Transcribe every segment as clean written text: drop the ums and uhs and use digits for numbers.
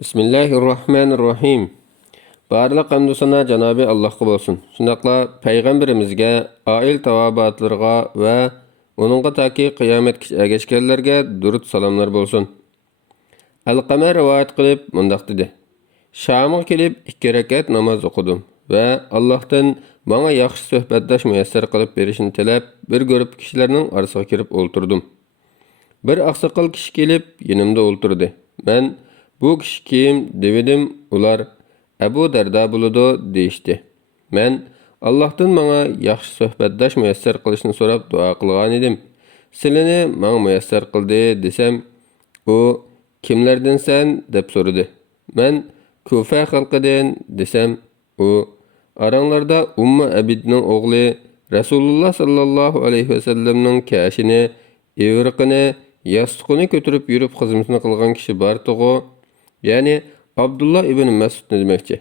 Bismillahirrahmanirrahim. Barlıq hamd sana Cenab-ı Allah'a bolsun. Şundaqla Peygamberimizge, ail tavabatlarga ve onunğa taki kıyametgacha geçkenlerge durut salamlar bolsun. Alqama rivayet qilib mundaq dedi. Şam'a kelib 2 rakat namaz okudum ve Allah'tan bana yaxshi söhbetdaş müyesser qilib berishini tilab, bir görüp kişilerinin arasına kirib olturdum. Bir aqsaqal kishi kelib yanımda olturdu. Men bu kishi kim dedim, ular Abu Darda buludu deyishdi. Men Allah'tan bana yaxshi söhbetdaş müyesser qilishni so'rab dua qilgan edim. Silini bana müyesser qildi desem, u kimlerden sen deb so'radi. Men Kufa xalqidan desem, u aranglarda Ummu Abidning o'g'li Rasululloh sallallohu alayhi vasallamning kashini, evriqini, yastıqını götürüp yürüp xizmatini qilgan kishi bor to'g'o, ya'ni Abdullah ibn Mas'udni demekçi.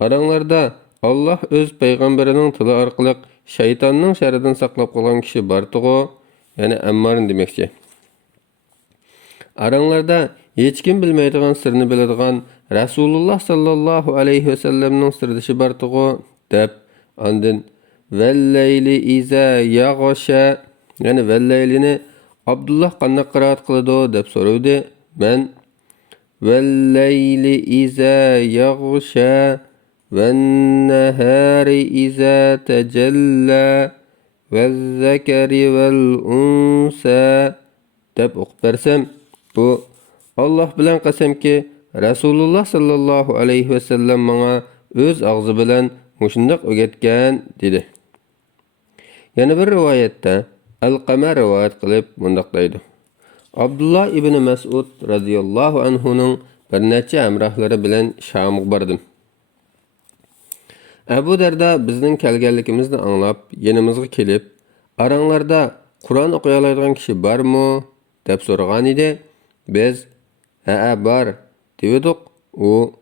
Aranglarda Allah öz payg'ambarining tili orqali shaytonning sharidan saqlab qolgan kishi bor to'g'o, ya'ni Ammarni demekçi. Aranglarda hech kim bilmaydigan sirni biladigan Rasululloh sallallohu alayhi vasallamning sirdishi bor to'g'o deb, andin vallayli iza yaghsha, ya'ni vallaylini Abdullah qanday qiraat qiladi deb so'radi. Men vallayli iza yaghsha wan nahari iza tajalla vaz-zakari val unsa deb o'qib bersam, bu Allah bilan qasamki, Rasululloh sallallohu alayhi vasallam menga o'z og'zi bilan mushundaq o'rgatgan dedi. Yana bir rivoyatda Alqama rivayet qilib mundaq deydi. Abdullah ibn Mas'ud radhiyallohu anhuning bir necha hamrohlari bilan Shamga bordim. Abu Darda bizning kelganligimizni anglab, yanimizga kelib, aranglarda Qur'on o'qiy oladigan kishi bormi deb so'ragan edi. Biz "Ha, bor" dedik. U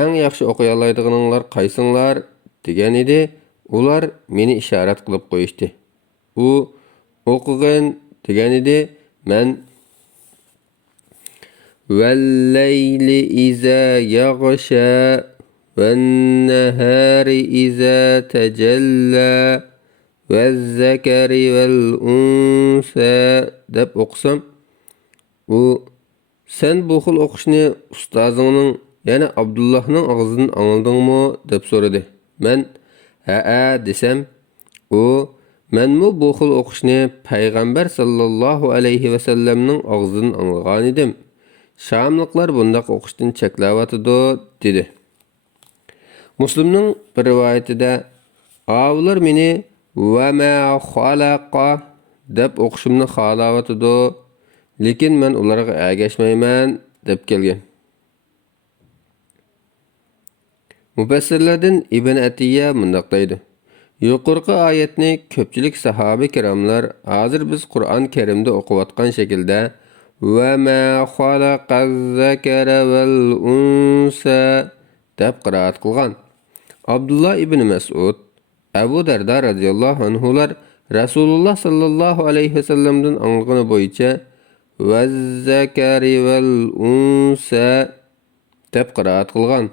"Eng yaxshi o'qiy oladiganlar qaysinglar?" degan edi. Ular meni ishorat qilib qo'yishdi. U o'qigan degan edi. Men vallayli iza yaghsha wan nahari iza tajalla vaz-zakari val unsa deb o'qisam, u sen bu xil o'qishni ustozingning, ya'ni Abdullahning og'zidan angladingmi deb so'radi. Men "Ha" desam, u "Menmu bu xil o'qishni payg'ambar sallallohu alayhi vasallamning og'zidan anglagan edim. Shamliqlar bundaq o'qishdan cheklavatidi" dedi. Muslimning bir rivoyatida "Avlar meni va ma xalaqa" deb o'qishimni xalavatidi, lekin men ularga ergashmayman deb kelgan. Mufassirlardan Ibn Atiyya mundaq deydi. Yuqorqi oyatni ko'pchilik sahoba kiramlar hozir biz Qur'on Karimda o'qiyotgan shaklda va ma xalaqaz-zakara val unsa deb qiraat qilgan. Abdullah ibn Mas'ud, Abu Darda radhiyallohu anhular Rasululloh sallallohu alayhi vasallamdan anglagani bo'yicha vaz-zakari val unsa deb qiraat qilgan.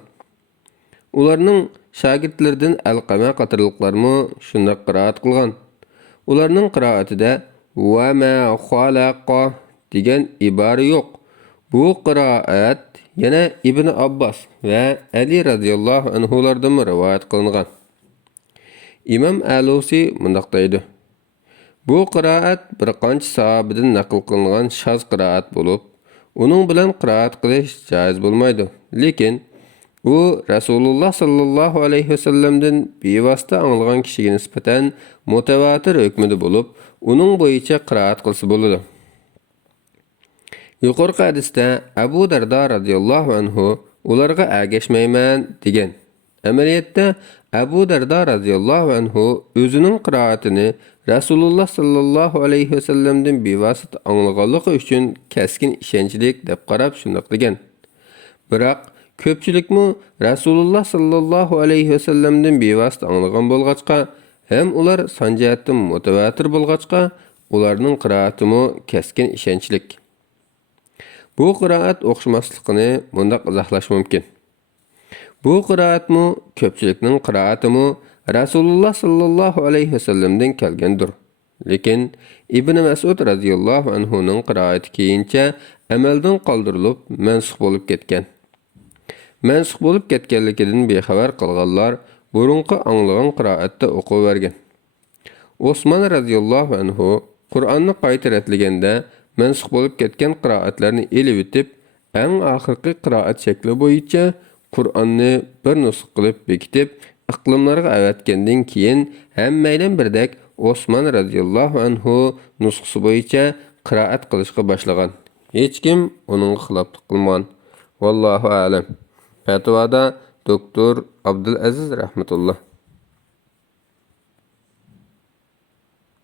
Ularning shogirdlaridan Alqama qatorliqlarmi shunday qiraat qilgan. Ularning qiroatida va ma xalaqa degan ibora yo'q. Bu qiroat yana Ibn Abbas va Ali radhiyallohu anhulardan rivoyat qilingan. Imom Alusi mundaq deydi. Bu qiroat bir qancha sahobadan naql qilingan shoz qiroat bo'lib, uning bilan qiroat qilish joiz bo'lmaydi. Lekin u Rasululloh sallallohu alayhi vasallamdan bevosita anglagan kishiga nisbatan mutawatir hukmida bo'lib, uning bo'yicha qiroat qilsa bo'ladi. Yuqorqi hadisda Abu Darda radhiyallohu anhu ularga ergashmayman degan. Amaliyotda Abu Darda radhiyallohu anhu o'zining qiroatini Rasululloh sallallohu alayhi vasallamdan bevosita anglaganligi uchun keskin ishonchlik deb qarab shunday degan. Biroq ko'pchilikmi Rasululloh sallallohu alayhi vasallamdan bevosita anglagan bo'lg'achqa, ham ular sanjiatdan mutawatir bo'lg'achqa, ularning qiroatimi keskin ishonchlik. Bu qiraat o'xshamasligini bundaq izohlash mumkin. Bu qiraatmi ko'pchilikning qiraatimi Rasululloh sallallohu alayhi vasallamdan kelgandir. Lekin Ibn Mas'ud radhiyallohu anhu ning qiraati keyincha amaldan qoldirilib mansux bo'lib ketgan. Mansux bo'lib ketganligidan bexabar qilganlar burunqi anglagan qiraatda o'qivergan. Osman radhiyallohu anhu Qur'onni qayta ratlaganda mansux bo'lib ketgan qiraatlarni elib o'tib, eng oxirgi qiraat shakli bo'yicha Qur'onni bir nusx qilib bekitib, iqlimlarga avatgandan keyin hammaydan birdek Osman radhiyallohu anhu nusxasi bo'yicha qiraat qilishga boshlagan. Hech kim uning xiloflik qilmagan. Vallohu a'lam. Fatvoda doktor Abdul Aziz rahmatulloh